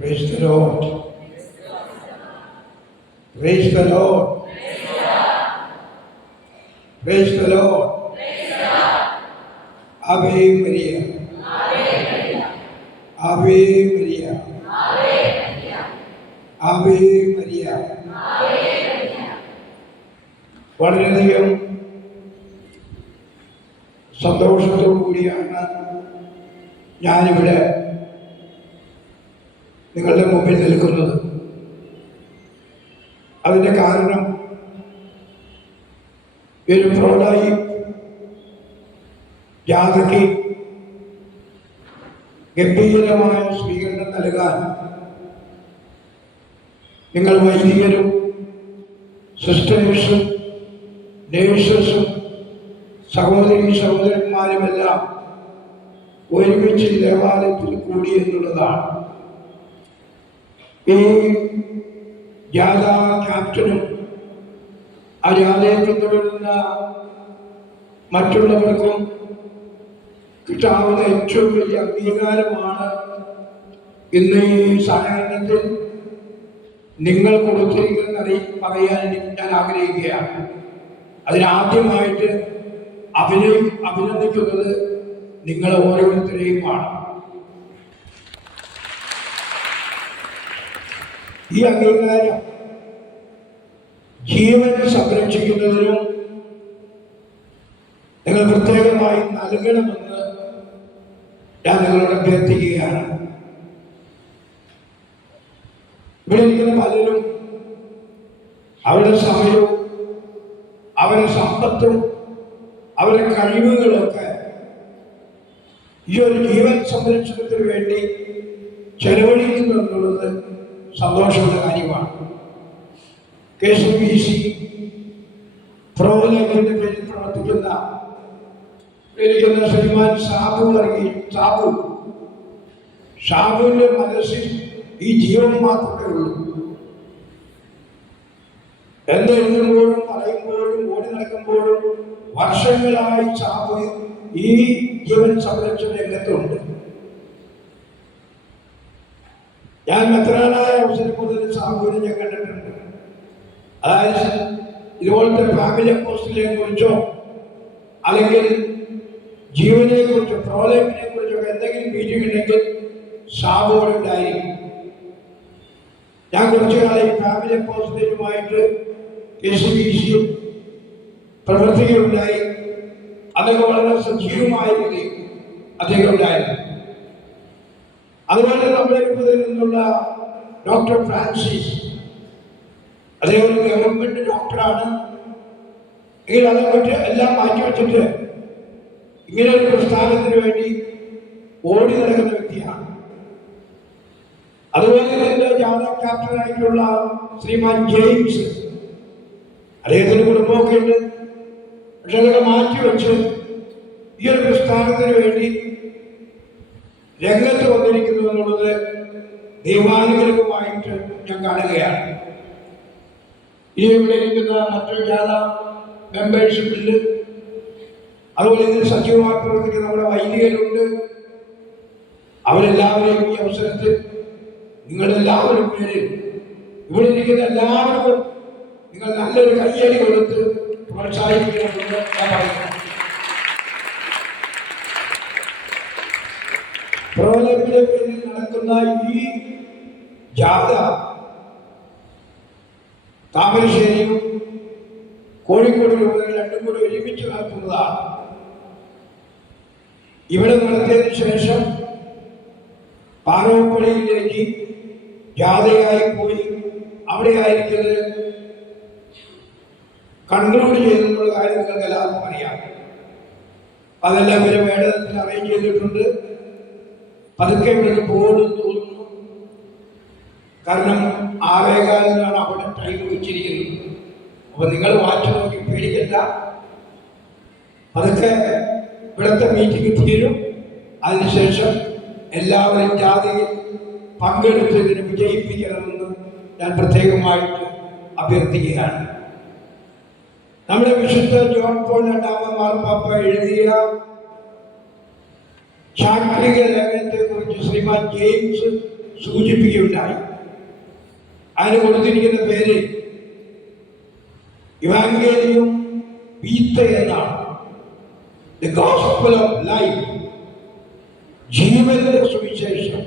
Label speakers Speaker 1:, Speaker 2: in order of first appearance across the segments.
Speaker 1: Praise the Lord. Praise the Lord. Praise the Lord. Ave Maria. Ave Maria. Ave Maria. വളരെയധികം സന്തോഷത്തോടു കൂടിയാണ് ഞാനിവിടെ നിങ്ങളുടെ മുമ്പിൽ നിൽക്കുന്നത്. അതിന്റെ കാരണം ഒരു പ്രോഡായി ജാഥയ്ക്ക് ഗംഭീരമായ സ്വീകരണം നൽകാൻ നിങ്ങൾ വൈദികരും സിസ്റ്റേഴ്സും നേഴ്സസും സഹോദരി സഹോദരന്മാരുമെല്ലാം ഒരുമിച്ച് ദേവാലയത്തിൽ കൂടി എന്നുള്ളതാണ്. ക്യാപ്റ്റനും ആ ജാഥയെ പിന്തുടരുന്ന മറ്റുള്ളവർക്കും കിട്ടാവുന്ന ഏറ്റവും വലിയ അംഗീകാരമാണ് ഇന്ന് ഈ സഹകരണത്തിൽ നിങ്ങൾ കൊടുത്തിരിക്കുന്ന അറിയി പറയാൻ ഞാൻ ആഗ്രഹിക്കുകയാണ്. അതിനാദ്യമായിട്ട് അഭിനയം അഭിനന്ദിക്കുന്നത് നിങ്ങൾ ഓരോരുത്തരെയുമാണ് ഈ അംഗീകാരം ജീവൻ സംരക്ഷിക്കുന്നതിനും നിങ്ങൾ പ്രത്യേകമായി നൽകണമെന്ന് ഞാൻ നിങ്ങളോട് അഭ്യർത്ഥിക്കുകയാണ്. ഇവിടെ ഇരിക്കുന്ന പലരും അവരുടെ സമയവും അവരുടെ സമ്പത്തും അവരുടെ കഴിവുകളൊക്കെ ഈ ഒരു ജീവൻ സംരക്ഷണത്തിന് വേണ്ടി ചെലവഴിക്കുന്നു എന്നുള്ളത് സന്തോഷമുള്ള കാര്യമാണ്. കെ സി ബി സി പ്രോലൈഫിന്റെ പേരിൽ പ്രവർത്തിക്കുന്ന ഇരിക്കുന്ന ശ്രീമാൻ സാബു വർഗീ സാബു സാബുവിന്റെ മനസ്സിൽ ഈ ജീവൻ മാത്രമേ ഉള്ളൂ. എന്തെഴുതുമ്പോഴും പറയുമ്പോഴും ഓടി നടക്കുമ്പോഴും വർഷങ്ങളായി സാബു ഈ ജീവൻ സംരക്ഷണ രംഗത്തുണ്ട്. ഞാൻ മെത്രാനായ അവസരം മുതൽ സാഹചര്യം ഞാൻ കണ്ടിട്ടുണ്ട്. അതായത് ഇതുപോലത്തെ ഫാമിലി പോസ്റ്റിനെ കുറിച്ചോ അല്ലെങ്കിൽ ജീവനെ കുറിച്ചോ പ്രോലൈഫിനെ കുറിച്ചോ എന്തെങ്കിലും മീറ്റിംഗ് ഉണ്ടെങ്കിൽ സാബുവിടെ ഉണ്ടായിരിക്കും. ഞാൻ കുറച്ചു കാലം ഈ ഫാമിലി പോസ്റ്റിലുമായിട്ട് എസ് ബി സിയും പ്രവർത്തികളുണ്ടായി അതൊക്കെ വളരെ സജീവമായ അദ്ദേഹം ഉണ്ടായിരുന്നു. അതുപോലെ നമ്മുടെ രൂപതയിൽ നിന്നുള്ള ഡോക്ടർ ഫ്രാൻസിസ്. അദ്ദേഹം ഒരു ഗവൺമെന്റ് ഡോക്ടറാണ്. എങ്കിൽ അതേ എല്ലാം മാറ്റിവെച്ചിട്ട് ഇങ്ങനെ ഒരു പ്രസ്ഥാനത്തിന് വേണ്ടി ഓടി നടക്കുന്ന വ്യക്തിയാണ്. അതുപോലെ തന്നെ ജാഥ ക്യാപ്റ്റനായിട്ടുള്ള ശ്രീമാൻ ജെയിംസ്. അദ്ദേഹത്തിന് കുടുംബമൊക്കെ ഉണ്ട്. പക്ഷെ അതൊക്കെ മാറ്റിവെച്ച് ഈ ഒരു പ്രസ്ഥാനത്തിന് വേണ്ടി രംഗത്ത് വന്നിരിക്കുന്നു എന്നുള്ളത് ദൈവാനുഗ്രഹമായിട്ട് ഞാൻ കാണുകയാണ്. ഇനി ഇവിടെ ഇരിക്കുന്ന മറ്റൊരു ജാഥ മെമ്പേഴ്ഷിപ്പിൽ അതുപോലെ ഇതിൽ സജീവമായി പ്രവർത്തിക്കുന്ന നമ്മുടെ വൈദികരുണ്ട്. അവരെല്ലാവരെയും ഈ അവസരത്തിൽ നിങ്ങളെല്ലാവരും പേരിൽ ഇവിടെ ഇരിക്കുന്ന എല്ലാവർക്കും നിങ്ങൾ നല്ലൊരു കയ്യടി കൊടുത്ത് പ്രോത്സാഹിപ്പിക്കണമെന്ന് ഞാൻ പറയുന്നു പ്രബലത്തിന്റെ പേരിൽ നടക്കുന്ന ഈ ജാഥ. താമരശ്ശേരിയും കോഴിക്കോട് രൂപതകൾ രണ്ടും കൂടി ഒരുമിച്ച് നടത്തുന്നതാണ്. ഇവിടെ നടത്തിയതിനു ശേഷം പാറോപ്പള്ളിയിലേക്ക് ജാഥയായി പോയി അവിടെ ആയിരിക്കുന്നത് കൺക്ലൂഡ് ചെയ്തിട്ടുള്ള കാര്യം നിങ്ങൾക്ക് അറിയാം. അതെല്ലാം ഒരു വേണ്ടതെന്ന് അറേഞ്ച് ചെയ്തിട്ടുണ്ട്. പതുക്കെ ഇവിടുന്ന് പോകുമെന്ന് തോന്നുന്നു കാരണം ആറേകാലിനാണ് അവിടെ ടൈം വെച്ചിരിക്കുന്നത് അപ്പൊ നിങ്ങൾ മാറ്റി നോക്കി പേടിക്കണ്ട. പതുക്കെ ഇവിടുത്തെ മീറ്റിംഗ് തീരും. അതിനുശേഷം എല്ലാവരും ജാതിയിൽ പങ്കെടുത്ത് ഇതിനെ വിജയിപ്പിക്കണമെന്ന് ഞാൻ പ്രത്യേകമായിട്ട് അഭ്യർത്ഥിക്കുകയാണ്. നമ്മുടെ വിശുദ്ധ ജോൺ പോൾ രണ്ടാമൻ മാർപ്പാപ്പ എഴുതിയ ശാക്രിക കുറിച്ച് ശ്രീമാൻ ജെയിംസ് സൂചിപ്പിക്കുകയുണ്ടായി. അതിന് കൊടുത്തിരിക്കുന്ന പേര് ഇവാങ്കേലിയും പീത്ത എന്നാണ് ദ ഗോസ്പൽ ഓഫ് ലൈഫ് ജീവന്റെ സുവിശേഷം.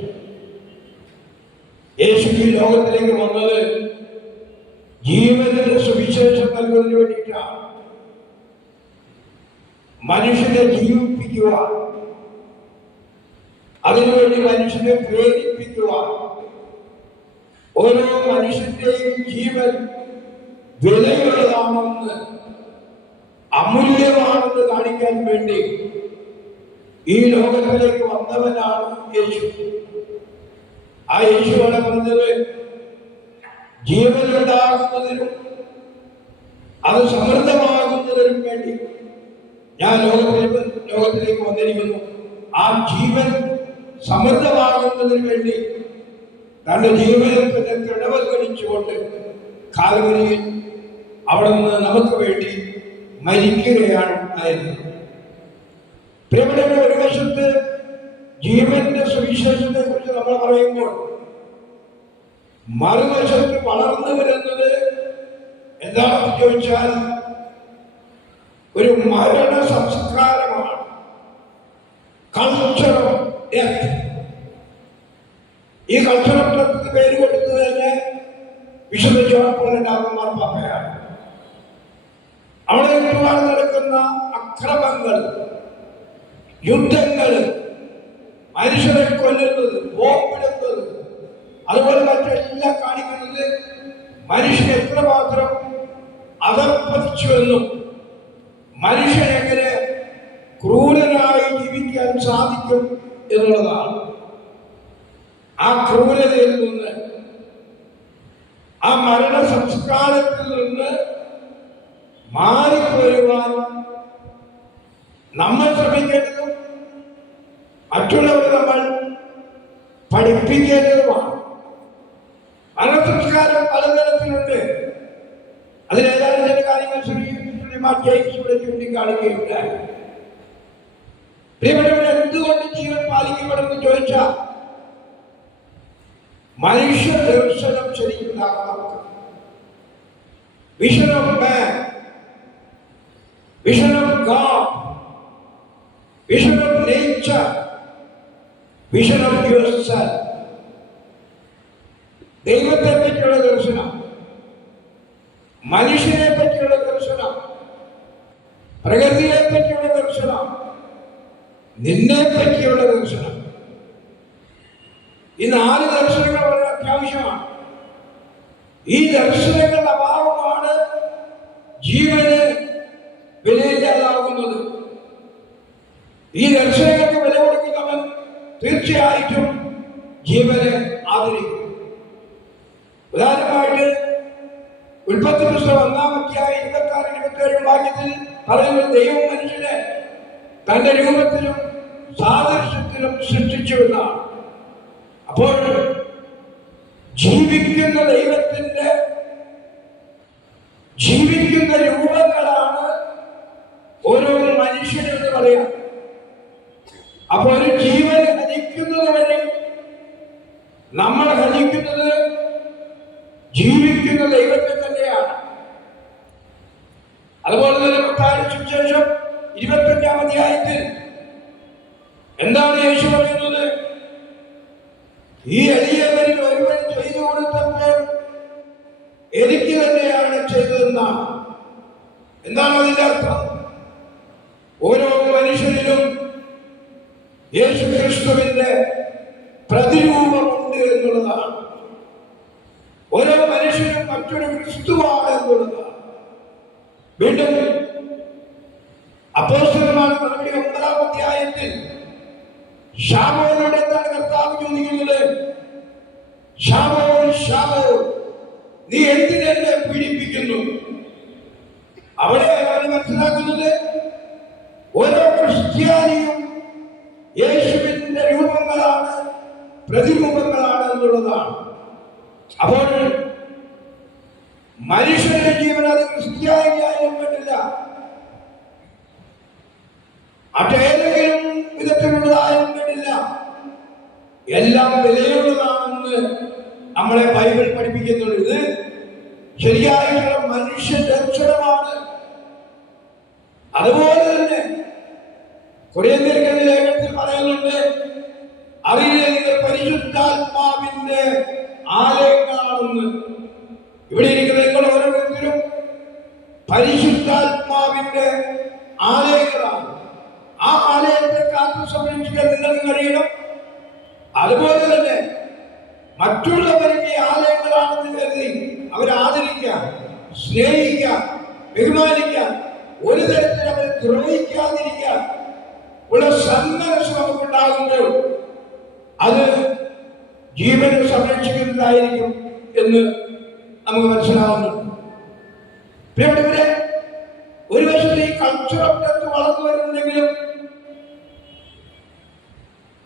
Speaker 1: യേശു ഈ ലോകത്തിലേക്ക് വന്നത് ജീവന്റെ സുവിശേഷം നൽകുന്നതിന് വേണ്ടിയിട്ടാണ്. മനുഷ്യനെ ജീവിപ്പിക്കുക അതിനുവേണ്ടി മനുഷ്യനെ പ്രേരിപ്പിക്കുവാൻ. ഓരോ മനുഷ്യന്റെയും ജീവൻ വിലയുള്ളതാണെന്ന് അമൂല്യമാണെന്ന് കാണിക്കാൻ വേണ്ടി ഈ ലോകത്തിലേക്ക് വന്നവനാണ് യേശു. ആ യേശുവാണ് പറഞ്ഞത് ജീവനുണ്ടാകുന്നതിനും അത് സമൃദ്ധമാകുന്നതിനും വേണ്ടി ഞാൻ ലോകത്തിലേക്ക് ലോകത്തിലേക്ക് വന്നിരിക്കുന്നു. ആ ജീവൻ സമൃദ്ധമാകുന്നതിന് വേണ്ടി തന്റെ ജീവിതത്തിന്റെ ദൃഢവൽക്കരിച്ചുകൊണ്ട് കാൽവരിയിൽ അവിടെ നിന്ന് നമുക്ക് വേണ്ടി മരിക്കുകയാണ് ആയിരുന്നു. ഒരു വശത്ത് ജീവന്റെ സുവിശേഷത്തെ കുറിച്ച് നമ്മൾ പറയുമ്പോൾ മറുവശത്ത് വളർന്നു വരുന്നത് എന്താണെന്ന് ചോദിച്ചാൽ ഒരു മരണ സംസ്കാരമാണ് കൾച്ചർ ഈ കൾച്ചറൽ ഓഫ് പേര് കൊടുത്തത് തന്നെ വിശുദ്ധ ചോപ്പുണ്ടാകുന്ന പാപ്പയാണ്. അവിടെ ചുറ്റുപാട് നടക്കുന്ന അക്രമങ്ങൾ യുദ്ധങ്ങൾ മനുഷ്യരെ കൊല്ലുന്നത് ബോംബിടുന്നത് അതുപോലെ മറ്റെല്ലാം കാണിക്കുന്നത് മനുഷ്യൻ എത്രമാത്രം അതർപ്പതിച്ചുവെന്നും മനുഷ്യൻ എങ്ങനെ ക്രൂരനായി ജീവിക്കാൻ സാധിക്കും എന്നുള്ളതാണ്. ആ ക്രൂരതയിൽ നിന്ന് ആ മരണ സംസ്കാരത്തിൽ നിന്ന് മാറിപ്പോരുവാൻ നമ്മൾ ശ്രമിക്കേണ്ടതും മറ്റുള്ളവർ നമ്മൾ പഠിപ്പിക്കേണ്ടതുമാണ്. മരണസംസ്കാരം പലതരത്തിലുണ്ട്. അതിലേതായാലും ചില കാര്യങ്ങൾ ജെയിംസ് ഇവിടെ ചൂണ്ടിക്കാണിക്കുകയുണ്ടായി പ്രിയപ്പെട്ടവരെ ജീവൻ പാലിക്കപ്പെടുമെന്ന് ചോദിച്ചാൽ മനുഷ്യ ദർശനം ശരിക്കും vision of man vision of God vision of nature vision of your ദൈവത്തെ പറ്റിയുള്ള ദർശനം. മനുഷ്യനെ പറ്റിയുള്ള ദർശനം. പ്രകൃതിയെ പറ്റിയുള്ള ദർശനം. നിന്നെ പറ്റിയുള്ള ദർശനം. നാല് ദർശനങ്ങൾ വളരെ അത്യാവശ്യമാണ്. ഈ ദർശനങ്ങളുടെ അഭാവമാണ് ജീവന് വിലയില്ലാതാകുന്നത്. ഈ ദർശനങ്ങൾക്ക് വില കൊടുക്കുന്നവൻ തീർച്ചയായിട്ടും ജീവനെ ആദരിക്കും. ഉദാഹരണമായിട്ട് ഉൽപ്പത്തി പുസ്തകം ഒന്നാം അധ്യായം ഇരുപത്തി ആറ് ഇരുപത്തി ഏഴ് വാക്യത്തിൽ പറയുന്ന ദൈവം മനുഷ്യനെ തന്റെ രൂപത്തിലും സാദൃശ്യത്തിലും സൃഷ്ടിച്ചു എന്നാണ്. അപ്പോൾ ജീവിക്കുന്ന ദൈവത്തിന്റെ ജീവിക്കുന്ന രൂപങ്ങളാണ് ഓരോ മനുഷ്യനെന്ന് പറയാം. അപ്പൊ ഒരു ജീവൻ ഹനിക്കുന്നത് വരെ നമ്മൾ ഹനിക്കുന്നത് ജീവിക്കുന്ന ദൈവത്തെ തന്നെയാണ്. അതുപോലെ തന്നെ പത്താറ് സുവിശേഷം ഇരുപത്തഞ്ചാം അധ്യായത്തിൽ എന്താണ് യേശു പറയുന്നത്? ഈ എളിയവരിൽ ഒരുവൻ ചെയ്തു കൊടുത്തപ്പോൾ എനിക്ക് തന്നെയാണ് ചെയ്തതെന്നാണ് എന്താണ് അതിന്റെ അർത്ഥം? ഓരോ മനുഷ്യരിലും യേശു ക്രിസ്തുവിന്റെ പ്രതിരൂപമുണ്ട് എന്നുള്ളതാണ്. ഓരോ മനുഷ്യനും മറ്റൊരു ക്രിസ്തുവാണ് എന്നുള്ളതാണ്. വീണ്ടും അപ്പോസ്റ്റന്മാർ നടപടി ഒമ്പതാം അധ്യായത്തിൽ ഷാമോനോട് എന്താണ് ചോദിക്കുന്നത് ഷാമോൻ ഷാമോ നീ എന്തിനെന്നെ പീഡിപ്പിക്കുന്നു? അവിടെ അവന് മനസ്സിലാക്കുന്നത്? ഓരോ ക്രിസ്ത്യാനിയും യേശുവിന്റെ രൂപങ്ങളാണ് പ്രതിരൂപങ്ങളാണ് എന്നുള്ളതാണ്. അപ്പോൾ മനുഷ്യന്റെ ജീവൻ അത് ക്രിസ്ത്യാനിയായാലും പറ്റില്ല മറ്റേതെങ്കിലും നമ്മളെ ബൈബിൾ പഠിപ്പിക്കുന്നുണ്ട്. ഇത് ശരിയായിട്ടുള്ള മനുഷ്യ ദർശനമാണ് അതുപോലെ തന്നെ കൊറിയന്തിരിക്കുന്ന ലേഖനത്തിൽ പറയുന്നുണ്ട് അറിയുന്ന പരിശുദ്ധാത്മാവിന്റെ ആലയങ്ങളാണെന്ന് ഇവിടെ ഇരിക്കുന്ന നിങ്ങൾ ഓരോരുത്തരും പരിശുദ്ധാത്മാവിന്റെ ആലയങ്ങളാണ്. ആ ആലയത്തെ കാത്തു സംരക്ഷിക്കാൻ നിങ്ങൾക്ക് കഴിയണം അതുപോലെ തന്നെ മറ്റുള്ളവരുടെ ആലയങ്ങളാണെന്ന് കരുതി അവരെ ആദരിക്കാൻ സ്നേഹിക്കാൻ ബഹുമാനിക്കാൻ ഒരു തരത്തിൽ അവരെ ദ്രോഹിക്കാതിരിക്കാൻ ഉള്ള സന്മനസ് നമുക്കുണ്ടാകുമ്പോൾ അത് ജീവനെ സംരക്ഷിക്കുന്നതായിരിക്കും എന്ന് നമുക്ക് മനസ്സിലാവുന്നുണ്ട് പ്രിയപ്പെട്ടവരെ ഒരു വശത്ത് ഈ കൾച്ചർ ഡെത്ത് വളർന്നു വരുന്നുണ്ടെങ്കിലും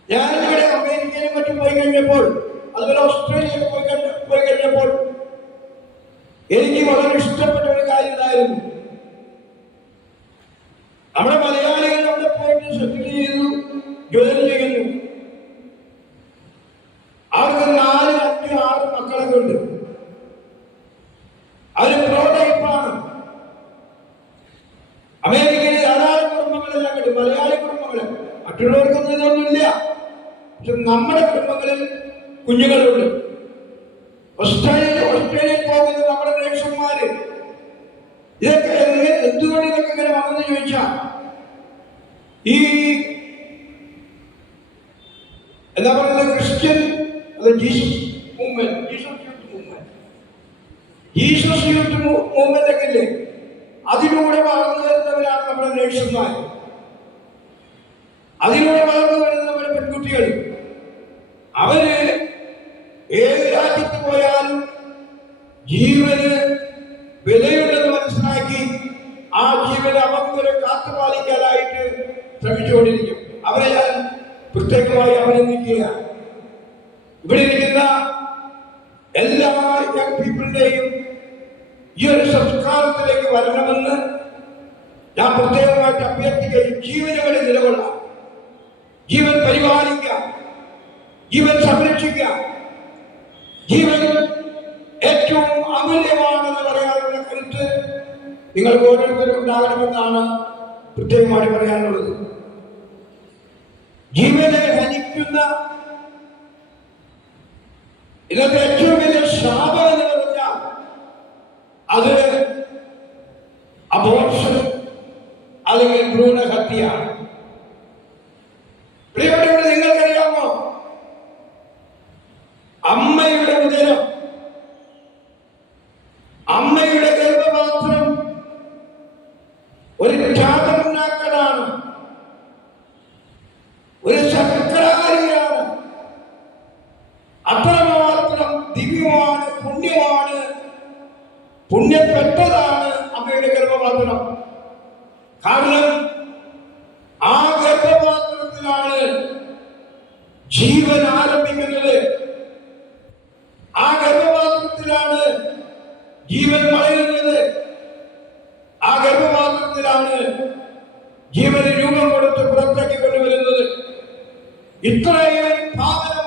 Speaker 1: ഞാൻ ഇവിടെ അമേരിക്കയിലും മറ്റും പോയി കഴിഞ്ഞപ്പോൾ അതുപോലെ ഓസ്ട്രേലിയയിൽ പോയി കഴിഞ്ഞ പോയി കഴിഞ്ഞപ്പോൾ എനിക്ക് വളരെ ഇഷ്ടപ്പെട്ട ഒരു കാര്യം ഇതായിരുന്നു. അവിടെ ഇതൊക്കെ എന്തുകൊണ്ട് ഇതൊക്കെ ഇങ്ങനെ വന്നെന്ന് ചോദിച്ചാൽ ഈ എന്താ പറയുന്നത് ക്രിസ്ത്യൻ ജീസസ് മൂവ്മെന്റ് ഒക്കെ ഇല്ലേ? അതിലൂടെ വളർന്നു വരുന്നവരാണ് നമ്മുടെ നേഴ്സുമാർ അതിലൂടെ വളർന്നു വരുന്നവരെ പെൺകുട്ടികൾ. അവർ ഏത് രാജ്യത്ത് പോയാലും ജീവന് മനസ്സിലാക്കി ആ ജീവനെ കാത്തു കാത്തുപാലിക്കാനായിട്ട് ശ്രമിച്ചുകൊണ്ടിരിക്കും. അവരെ ഞാൻ പ്രത്യേകമായി അഭിനന്ദിക്കുക ഇവിടെ ഇരിക്കുന്ന എല്ലാ യങ് പീപ്പിളിന്റെയും ഈ ഒരു സംസ്കാരത്തിലേക്ക് വരണമെന്ന് ഞാൻ പ്രത്യേകമായിട്ട് അഭ്യർത്ഥിക്കുകയും ജീവന് നിലകൊള്ളാം. ജീവൻ പരിപാലിക്കാം ജീവൻ സംരക്ഷിക്കാം ജീവൻ ഏറ്റവും അമൂല്യമാണെന്ന് പറയാനുള്ള കരുത്ത് നിങ്ങൾക്ക് ഓരോരുത്തരും ഉണ്ടാകണമെന്നാണ് പ്രത്യേകമായിട്ട് പറയാനുള്ളത്. ജീവനെ ഹനിക്കുന്ന ഇന്നത്തെ ഏറ്റവും വലിയ ശാപം എന്ന് പറഞ്ഞാൽ അത് അബോർഷൻ അല്ലെങ്കിൽ ഭ്രൂണഹത്യയാണ് പ്രിയപ്പെട്ടവരെ നിങ്ങൾക്കറിയാമോ അമ്മയുടെ ഉദരം അമ്മയുടെ ഗർഭപാത്രം ഒരു ടാബർനാക്കലാണ് ഒരു ശക്രാരിയാണ് അത്രമാത്രം ദിവ്യമാണ് പുണ്യമാണ്. പുണ്യപ്പെട്ടതാണ് അമ്മയുടെ ഗർഭപാത്രം. കാരണം ആ ഗർഭപാത്രത്തിലാണ് ജീവൻ ആരംഭിക്കുന്നത്. ആ ഗർഭപാത്രത്തിലാണ് ജീവൻ വളരുന്നത്. ആ ഗർഭപാത്രത്തിലാണ് ജീവന് രൂപം കൊടുത്ത് പുറത്തേക്ക് കൊണ്ടുവരുന്നത്. ഇത്രയും പാവനമായ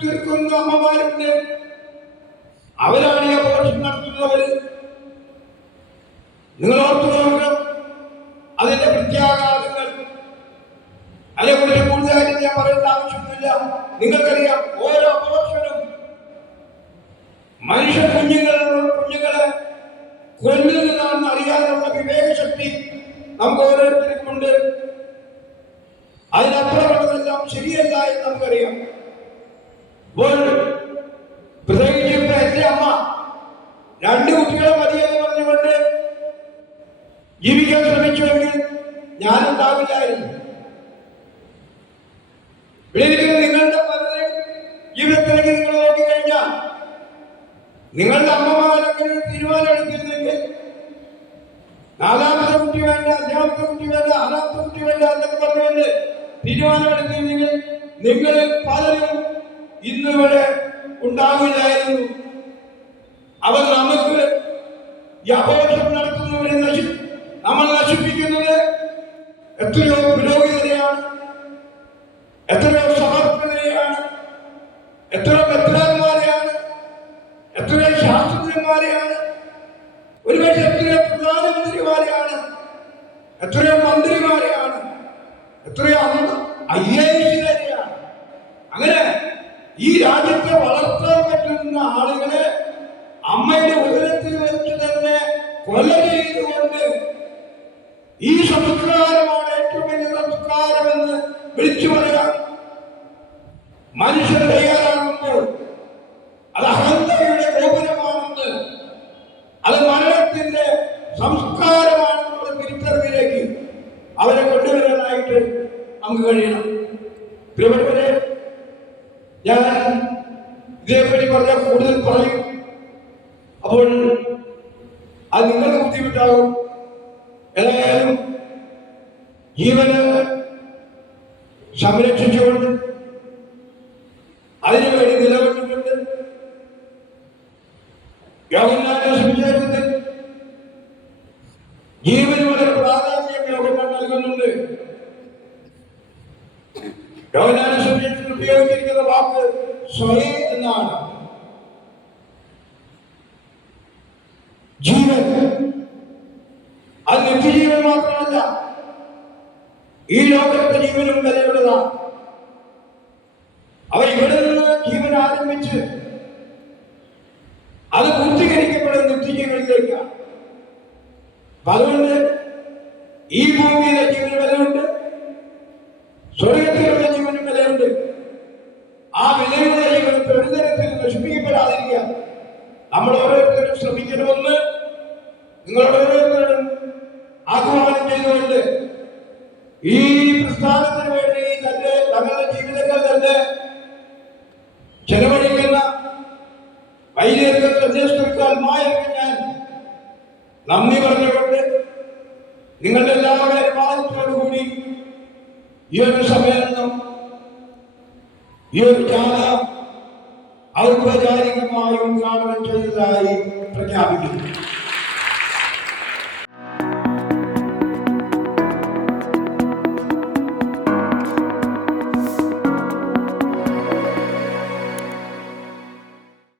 Speaker 1: തീർക്കുന്ന അമ്മമാരുണ്ട് അവരാണ് ഈ അപകടം നടത്തുന്നവര് നിങ്ങൾ ഓർത്തു നോക്കണം അതിന്റെ പ്രത്യാഘാതങ്ങൾ. അതിനെക്കുറിച്ച് കൂടുതലായിട്ട് ഞാൻ പറയേണ്ട ആവശ്യമൊന്നുമില്ല. നിങ്ങൾക്കറിയാം ഓരോ അപകർഷനും മനുഷ്യ കുഞ്ഞുങ്ങളെ കുഞ്ഞുങ്ങളെ കൊല്ലുന്നതാണെന്ന് അറിയാനുള്ള വിവേകശക്തി നമുക്ക് ഓരോരുത്തർക്കുമുണ്ട് അതിനപ്പുറമുള്ളതെല്ലാം ശരിയല്ല എന്ന് നമുക്കറിയാം. പ്രത്യേകിച്ച് എന്റെ അമ്മ രണ്ട് കുട്ടികളെ മതിയെന്ന് പറഞ്ഞുകൊണ്ട് ജീവിക്കാൻ ശ്രമിച്ചുവെങ്കിൽ ഇവിടെ ഇരിക്കുന്ന നിങ്ങളുടെ പലരെയും ജീവിതത്തിലേക്ക് നിങ്ങൾ നോക്കിക്കഴിഞ്ഞാൽ നിങ്ങളുടെ അമ്മമാരൊക്കെ തീരുമാനം എടുത്തിരുന്നെങ്കിൽ നാലാമത്തെ കുട്ടി വേണ്ട അഞ്ചാമത്തെ കുട്ടി വേണ്ട ആറാമത്തെ കുട്ടി വേണ്ട എന്നൊക്കെ പറഞ്ഞുകൊണ്ട് തീരുമാനം എടുത്തിരുന്നെങ്കിൽ നിങ്ങൾ പലരും ഇന്നിവിടെ ഉണ്ടാവില്ലായിരുന്നു അവൻ നമുക്ക് ഈ ഈ സംസ്കാരമാണ് ഏറ്റവും വലിയ സംസ്കാരമെന്ന് വിളിച്ചു പറയാം. മനുഷ്യരുടെ ഏതായാലും ജീവന് സംരക്ഷിച്ചുകൊണ്ട് അവരുടെ ജീവനും വിലയുള്ളതാണ് അവ ഇവിടെ നിന്ന് ജീവൻ ആരംഭിച്ച് അത് പൂർത്തീകരിക്കപ്പെടുന്ന നിത്യജീവനിലേക്കാണ് അതുകൊണ്ട് ഈ ഭൂമിയിലെ ജീവൻ പരിശുദ്ധാത്മാവിന് ഞാൻ നന്ദി പറഞ്ഞുകൊണ്ട് നിങ്ങളുടെ എല്ലാവരുടെ പാദത്തോടുകൂടി ഈ ഒരു സമ്മേളനം ഈ ഒരു ജാഥ ഔപചാരികമായി ഉദ്ഘാടനം ചെയ്തതായി പ്രഖ്യാപിക്കുന്നു.